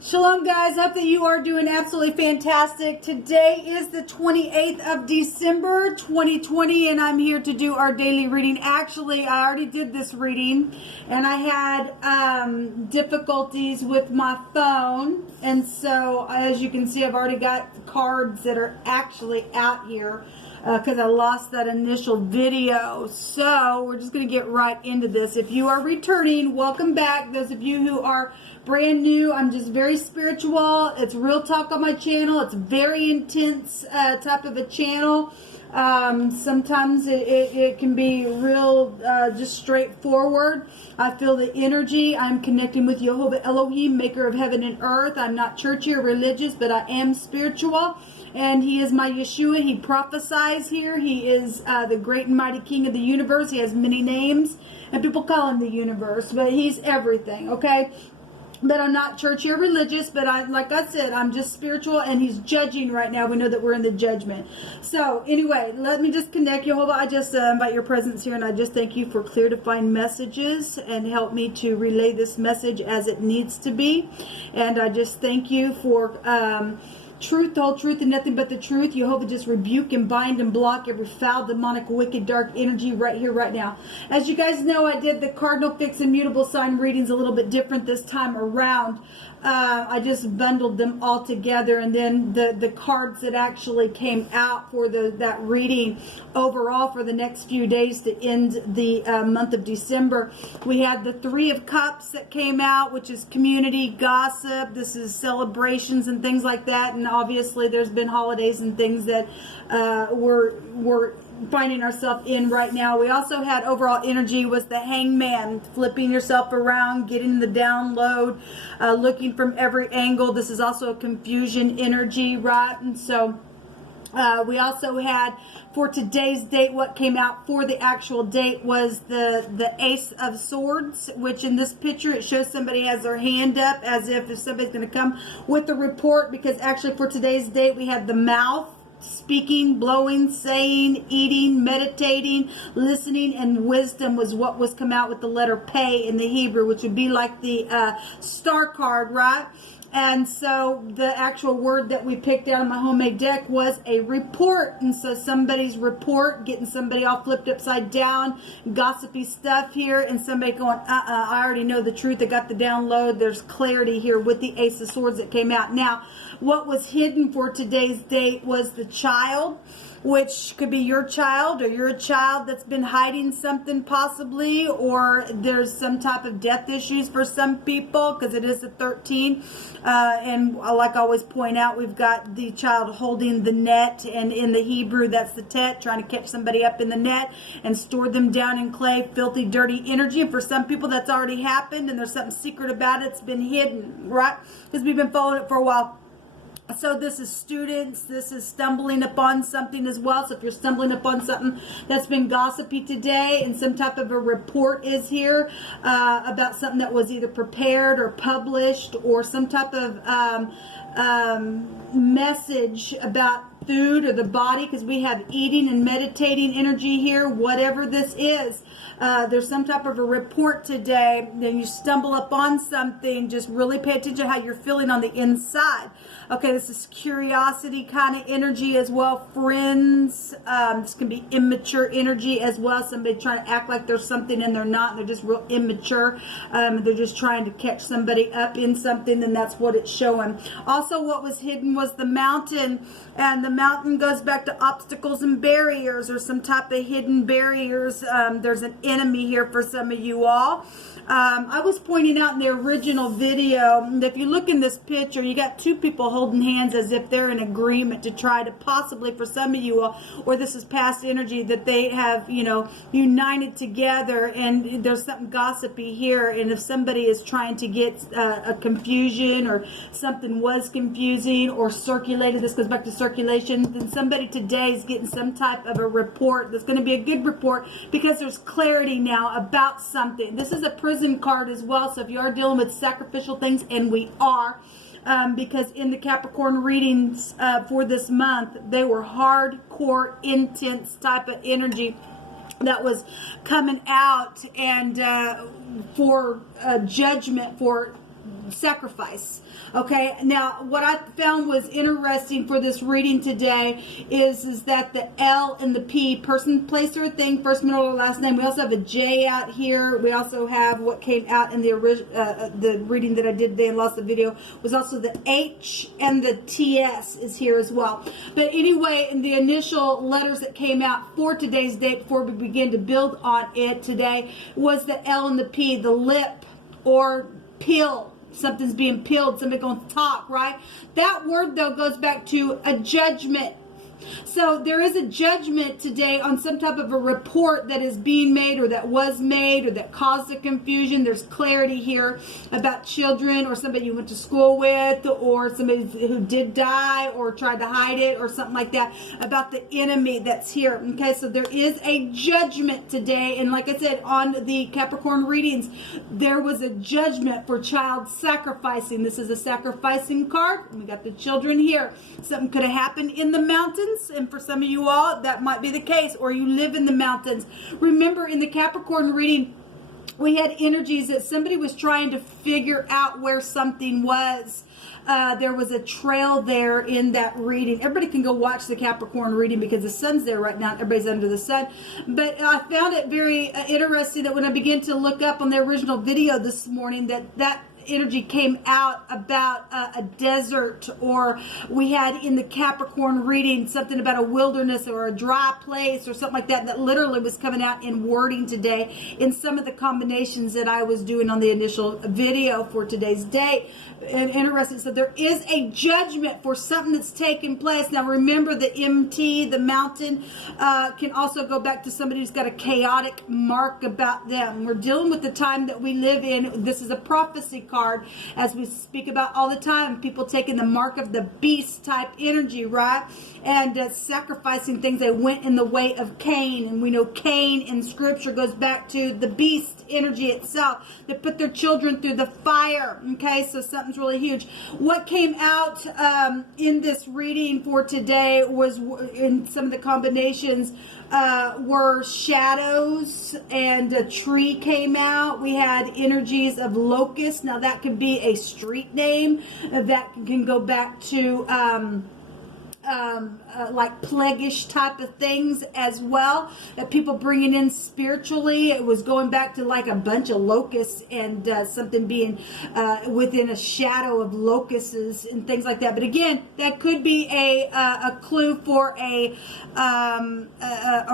Shalom guys, hope that you are doing absolutely fantastic. Today is the 28th of December 2020 and I'm here to do our daily reading. Actually, I already did this reading and I had difficulties with my phone, and so as you can see I've already got cards that are actually out here because I lost that initial video. So we're just going to get right into this. If you are returning, welcome back. Those of you who are brand new, I'm just very spiritual. It's real talk on my channel. It's very intense type of a channel. Sometimes it can be real just straightforward. I feel the energy. I'm connecting with Jehovah Elohim, maker of heaven and earth. I'm not churchy or religious, but I am spiritual. And he is my Yeshua. He prophesies here. He is the great and mighty king of the universe. He has many names, and people call him the universe, but he's everything, okay? But I'm not churchy or religious, but like I said, I'm just spiritual, and he's judging right now. We know that we're in the judgment. So anyway, let me just connect. Jehovah, I just invite your presence here, and I just thank you for clear to find messages and help me to relay this message as it needs to be. And I just thank you for truth, the whole truth, and nothing but the truth. Jehovah, just rebuke and bind and block every foul, demonic, wicked, dark energy right here, right now. As you guys know, I did the cardinal fixed and mutable sign readings a little bit different this time around. I just bundled them all together, and then the cards that actually came out for that reading overall for the next few days to end the month of December. We had the Three of Cups that came out, which is community, gossip. This is celebrations and things like that, and obviously there's been holidays and things that we're finding ourselves in right now. We also had overall energy was the Hangman, flipping yourself around, getting the download, looking from every angle. This is also a confusion energy, right? And so we also had for today's date, what came out for the actual date was the Ace of Swords, which in this picture it shows somebody has their hand up as if somebody's going to come with a report, because actually for today's date we had the mouth, speaking, blowing, saying, eating, meditating, listening, and wisdom was what was come out with the letter Pei in the Hebrew, which would be like the star card, right? And so the actual word that we picked out of my homemade deck was a report. And so somebody's report, getting somebody all flipped upside down, gossipy stuff here, and somebody going, I already know the truth. I got the download. There's clarity here with the Ace of Swords that came out. Now, what was hidden for today's date was the child, which could be your child, or you're a child that's been hiding something possibly, or there's some type of death issues for some people because it is a 13. And like I always point out, we've got the child holding the net, and in the Hebrew that's the tet, trying to catch somebody up in the net and store them down in clay, filthy, dirty energy. And for some people that's already happened and there's something secret about it. It's been hidden, right? Because we've been following it for a while. So this is students, this is stumbling upon something as well. So if you're stumbling upon something that's been gossipy today, and some type of a report is here about something that was either prepared or published, or some type of message about food or the body, because we have eating and meditating energy here. Whatever this is, there's some type of a report today. Then you stumble upon something, just really pay attention to how you're feeling on the inside. Okay, this is curiosity kind of energy as well. Friends, this can be immature energy as well. Somebody trying to act like there's something and they're not. They're just real immature. They're just trying to catch somebody up in something, and that's what it's showing. Also, what was hidden was the mountain, and the mountain goes back to obstacles and barriers, or some type of hidden barriers. There's an enemy here for some of you all. I was pointing out in the original video that if you look in this picture, you got two people holding hands as if they're in agreement to try to possibly, for some of you all, or this is past energy, that they have, you know, united together, and there's something gossipy here. And if somebody is trying to get a confusion, or something was confusing or circulated, this goes back to circulation, then somebody today is getting some type of a report that's going to be a good report, because there's clarity now about something. This is a prison card as well, so if you are dealing with sacrificial things, and we are, because in the Capricorn readings for this month, they were hardcore, intense type of energy that was coming out, and for judgment, for sacrifice. Okay, now what I found was interesting for this reading today is that the L and the P, person, place, or thing, first, middle, or last name. We also have a J out here. We also have what came out in the the reading that I did today and lost the video was also the H and the TS is here as well. But anyway, in the initial letters that came out for today's date before we begin to build on it today was the L and the P, the lip or pill. Something's being peeled, somebody going to talk, right? That word, though, goes back to a judgment. So there is a judgment today on some type of a report that is being made or that was made or that caused the confusion. There's clarity here about children or somebody you went to school with or somebody who did die or tried to hide it or something like that about the enemy that's here. Okay, so there is a judgment today. And like I said, on the Capricorn readings, there was a judgment for child sacrificing. This is a sacrificing card. We got the children here. Something could have happened in the mountains. And for some of you all, that might be the case, or you live in the mountains. Remember, in the Capricorn reading, we had energies that somebody was trying to figure out where something was. There was a trail there in that reading. Everybody can go watch the Capricorn reading because the sun's there right now. Everybody's under the sun. But I found it very interesting that when I began to look up on the original video this morning, that energy came out about a desert, or we had in the Capricorn reading something about a wilderness or a dry place or something like that, that literally was coming out in wording today in some of the combinations that I was doing on the initial video for today's date. And interesting. So there is a judgment for something that's taking place. Now remember, the MT, the mountain, can also go back to somebody who's got a chaotic mark about them. We're dealing with the time that we live in. This is a prophecy card, as we speak about all the time. People taking the mark of the beast type energy, right? And sacrificing things. They went in the way of Cain. And we know Cain in scripture goes back to the beast energy itself. They put their children through the fire. Okay, so something's really huge. What came out in this reading for today was, in some of the combinations, were shadows, and a tree came out. We had energies of locust. Now that could be a street name. That can go back to like plaguish type of things as well, that people bringing in spiritually. It was going back to like a bunch of locusts and something being within a shadow of locusts and things like that. But again, that could be a clue for a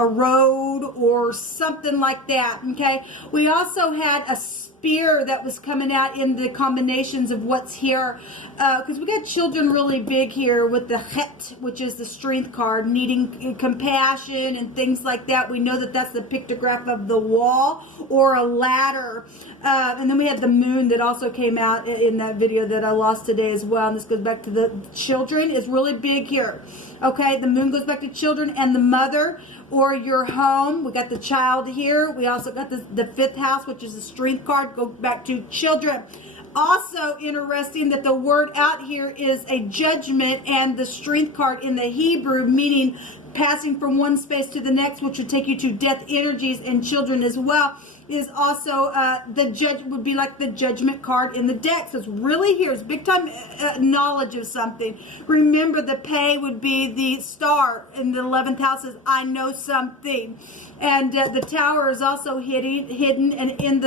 road or something like that. Okay, we also had a spear that was coming out in the combinations of what's here, because we got children really big here with the Het, which is the strength card, needing compassion and things like that. We know that that's the pictograph of the wall or a ladder. And then we had the moon that also came out in that video that I lost today as well. And this goes back to the children is really big here. Okay, the moon goes back to children and the mother or your home. We got the child here. We also got the fifth house, which is the strength card, go back to children. Also interesting that the word out here is a judgment, and the strength card in the Hebrew, meaning passing from one space to the next, which would take you to death energies and children as well, is also the judge, would be like the judgment card in the deck. So it's really here. It's big time knowledge of something. Remember, the pay would be the star in the 11th house is I know something. And the tower is also hidden, and in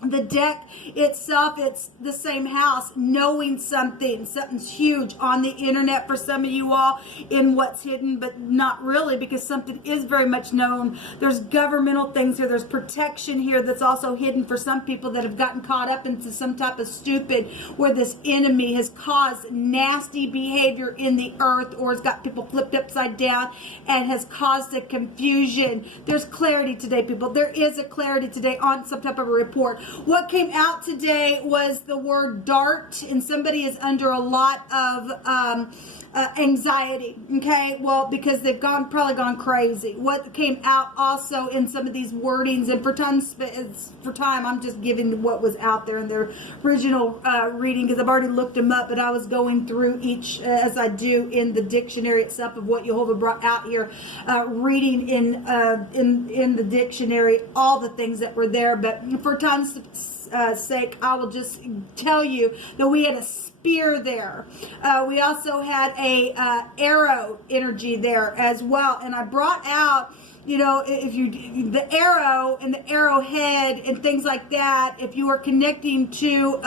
the deck itself, it's the same house, knowing something's huge on the internet for some of you all in what's hidden, but not really, because something is very much known. There's governmental things here. There's protection here that's also hidden for some people that have gotten caught up into some type of stupid where this enemy has caused nasty behavior in the earth, or has got people flipped upside down and has caused a confusion. There's clarity today, people. There is a clarity today on some type of a report. What came out today was the word dart, and somebody is under a lot of anxiety. Okay, well, because they've probably gone crazy. What came out also in some of these wordings, and for time, I'm just giving what was out there in their original reading, because I've already looked them up, but I was going through each as I do in the dictionary itself of what Jehovah brought out here, reading in the dictionary all the things that were there. But for time's sake, I will just tell you that we had a spear there. We also had a arrow energy there as well. And I brought out, you know, if you, the arrow and the arrowhead and things like that, if you are connecting to,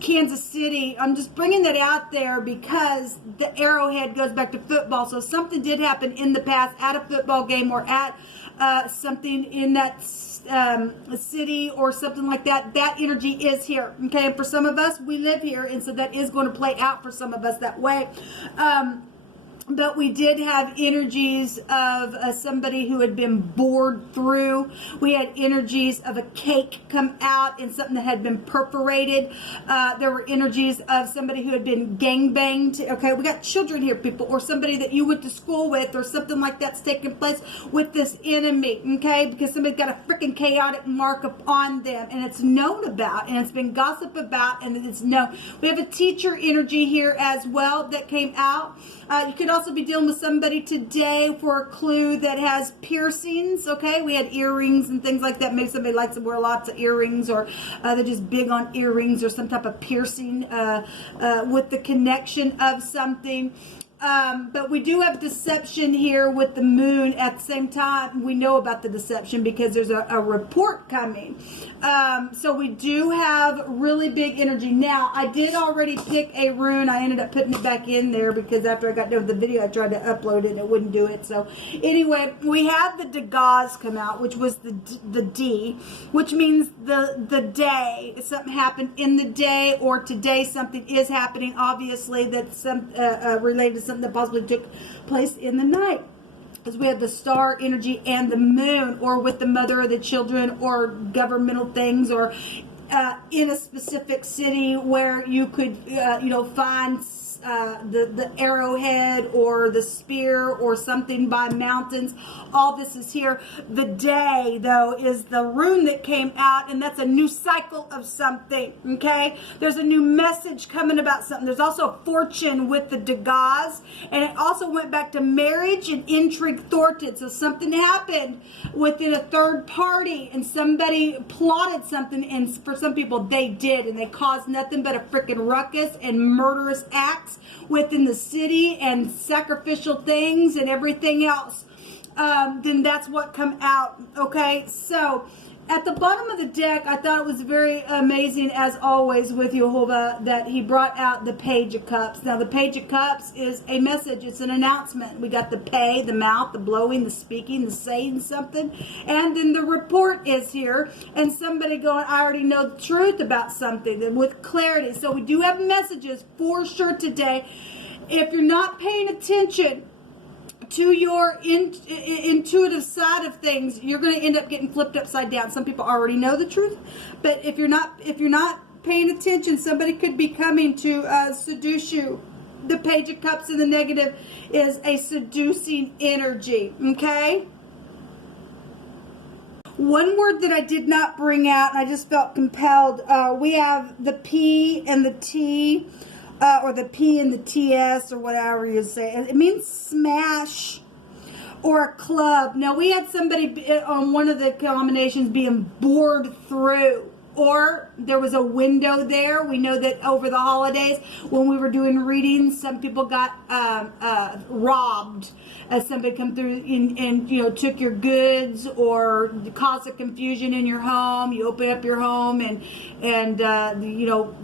Kansas City, I'm just bringing that out there because the arrowhead goes back to football. So if something did happen in the past at a football game or at something in that city or something like that, that energy is here. Okay, and for some of us, we live here, and so that is going to play out for some of us that way. But we did have energies of somebody who had been bored through. We had energies of a cake come out and something that had been perforated. There were energies of somebody who had been gangbanged. Okay, we got children here, people, or somebody that you went to school with or something like that's taking place with this enemy. Okay, because somebody's got a freaking chaotic mark upon them, and it's known about, and it's been gossiped about, and it's known. We have a teacher energy here as well that came out. You could also be dealing with somebody today for a clue that has piercings, okay? We had earrings and things like that. Maybe somebody likes to wear lots of earrings, or they're just big on earrings or some type of piercing with the connection of something. But we do have deception here with the moon at the same time. We know about the deception because there's a report coming. So we do have really big energy. Now, I did already pick a rune. I ended up putting it back in there because after I got done with the video, I tried to upload it and it wouldn't do it. So anyway, we had the Degas come out, which was the D, which means the day. Something happened in the day, or today something is happening, obviously, that's related to something that possibly took place in the night. Because we have the star energy and the moon, or with the mother or the children, or governmental things, or in a specific city where you could find the arrowhead or the spear or something by mountains. All this is here. The day, though, is the rune that came out, and that's a new cycle of something, okay? There's a new message coming about something. There's also a fortune with the Degas, and it also went back to marriage and intrigue thwarted. So something happened within a third party, and somebody plotted something, and for some people, they did, and they caused nothing but a freaking ruckus and murderous acts within the city and sacrificial things and everything else. Then that's what come out. Okay, so at the bottom of the deck, I thought it was very amazing, as always, with Jehovah, that he brought out the Page of Cups. Now, the Page of Cups is a message. It's an announcement. We got the pay, the mouth, the blowing, the speaking, the saying something. And then the report is here. And somebody going, I already know the truth about something, with clarity. So we do have messages for sure today. If you're not paying attention to your intuitive side of things, you're going to end up getting flipped upside down. Some people already know the truth, but if you're not paying attention, somebody could be coming to seduce you. The Page of Cups in the negative is a seducing energy, okay? One word that I did not bring out, and I just felt compelled, we have the P and the T, or the P and the TS, or whatever you say. It means smash or a club. Now, we had somebody on one of the combinations being bored through, or there was a window there. We know that over the holidays, when we were doing readings, some people got robbed as somebody come through and took your goods, or caused a confusion in your home. You open up your home and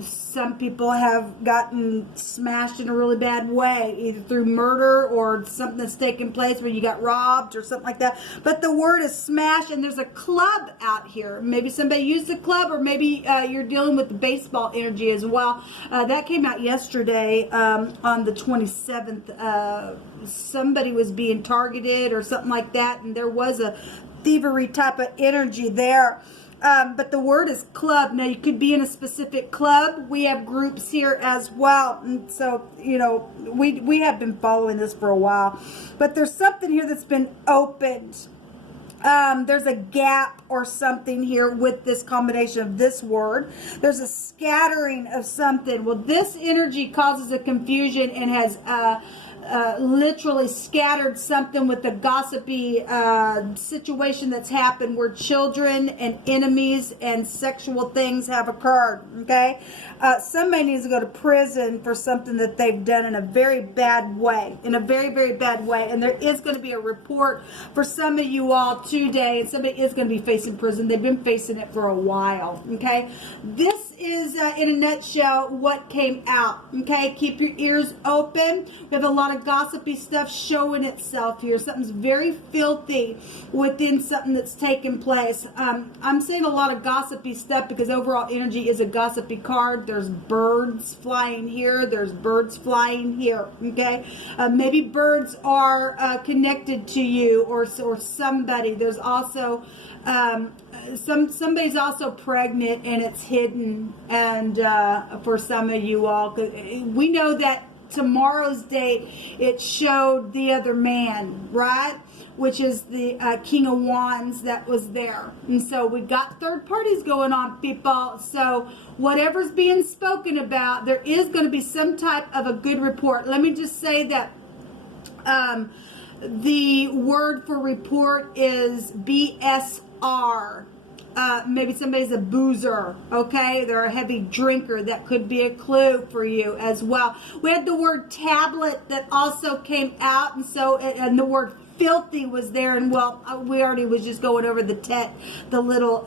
some people have gotten smashed in a really bad way, either through murder or something that's taken place where you got robbed or something like that. But the word is smash, and there's a club out here. Maybe somebody used the club, or maybe you're dealing with the baseball energy as well. That came out yesterday on the 27th. Somebody was being targeted or something like that, and there was a thievery type of energy there. But the word is club. Now, you could be in a specific club. We have groups here as well. And so, we have been following this for a while. But there's something here that's been opened. There's a gap or something here with this combination of this word. There's a scattering of something. Well, this energy causes a confusion and has literally scattered something with the gossipy situation that's happened where children and enemies and sexual things have occurred, okay? Somebody needs to go to prison for something that they've done in a very bad way, in a very, very bad way. And there is going to be a report for some of you all today, and somebody is going to be facing prison. They've been facing it for a while, okay? This is, in a nutshell, what came out, okay? Keep your ears open. We have a lot of gossipy stuff showing itself here. Something's very filthy within something that's taken place. I'm saying a lot of gossipy stuff because overall energy is a gossipy card. There's birds flying here. There's birds flying here, okay? Maybe birds are connected to you or somebody. There's also somebody's also pregnant and it's hidden, and for some of you all, we know that tomorrow's date it showed the other man, right, which is the King of Wands that was there. And so we got third parties going on, people. So whatever's being spoken about, there is going to be some type of a good report. Let me just say that the word for report is BSR. Maybe somebody's a boozer, okay? They're a heavy drinker. That could be a clue for you as well. We had the word tablet that also came out, and so and the word filthy was there. And well, we already was just going over the little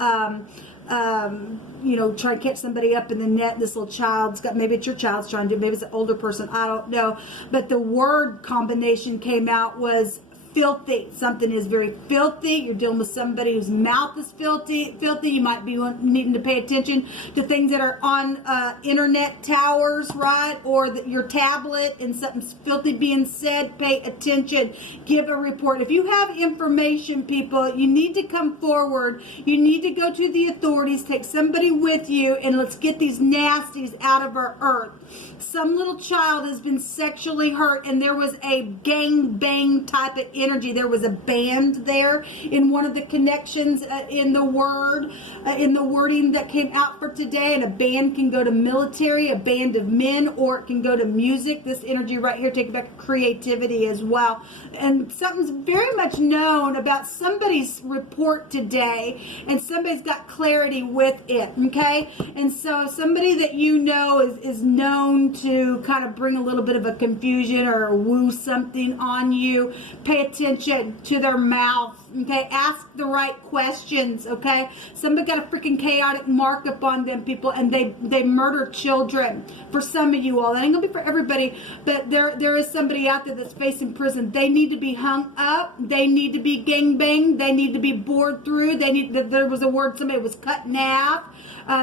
you know, try and catch somebody up in the net. This little child's got, maybe it's your child's trying to do, maybe it's an older person, I don't know. But the word combination came out was filthy. Something is very filthy. You're dealing with somebody whose mouth is filthy. You might be needing to pay attention to things that are on internet towers, right? Or your tablet and something's filthy being said. Pay attention. Give a report. If you have information, people, you need to come forward. You need to go to the authorities. Take somebody with you, and let's get these nasties out of our earth. Some little child has been sexually hurt, and there was a gang bang type of energy. There was a band there in one of the connections in the wording that came out for today. And a band can go to military, a band of men, or it can go to music. This energy right here, take it back to creativity as well. And something's very much known about somebody's report today, and somebody's got clarity with it, okay? And so somebody that you know is known to kind of bring a little bit of a confusion or woo something on you. Pay attention to their mouth, okay? Ask the right questions, okay? Somebody got a freaking chaotic mark up on them, people, and they murder children. For some of you all, that ain't gonna be for everybody, but there is somebody out there that's facing prison. They need to be hung up. They need to be gangbanged. They need to be bored through. There was a word, somebody was cut in half.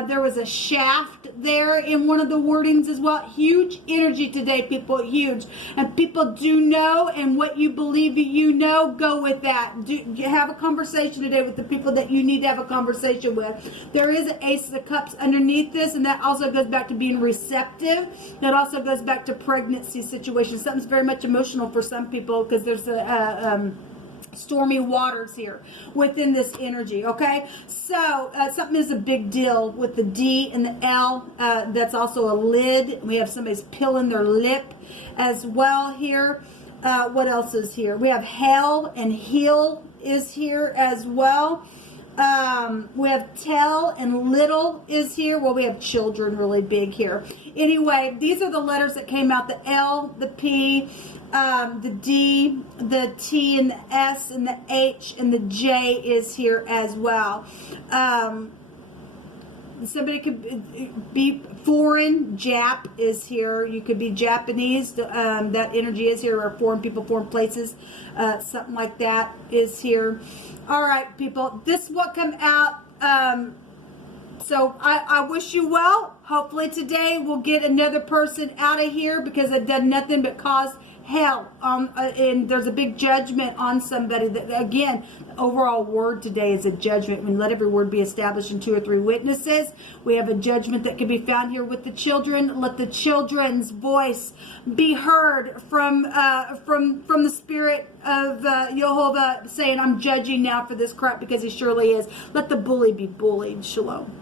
There was a shaft there in one of the wordings as well. Huge energy today, people, huge. And people do know, and what you believe you know, go with that. Have a conversation today with the people that you need to have a conversation with. There is an Ace of Cups underneath this, and that also goes back to being receptive. That also goes back to pregnancy situations. Something's very much emotional for some people because there's stormy waters here within this energy, okay? So something is a big deal with the D and the L. That's also a lid. We have somebody's pilling their lip as well here. What else is here? We have hell and heal is here as well. We have tell and little is here. Well, we have children really big here. Anyway, these are the letters that came out. The L, the P, the D, the T, and the S, and the H, and the J is here as well. Somebody could be foreign. Jap is here. You could be Japanese. That energy is here. Or foreign people, foreign places. Something like that is here. All right, people. This is what come out. So I wish you well. Hopefully today we'll get another person out of here because I've done nothing but cause hell. And there's a big judgment on somebody. That, again, the overall word today is a judgment. When let every word be established in 2 or 3 witnesses. We have a judgment that can be found here with the children. Let the children's voice be heard from the spirit of Jehovah saying, I'm judging now for this crap because he surely is. Let the bully be bullied. Shalom.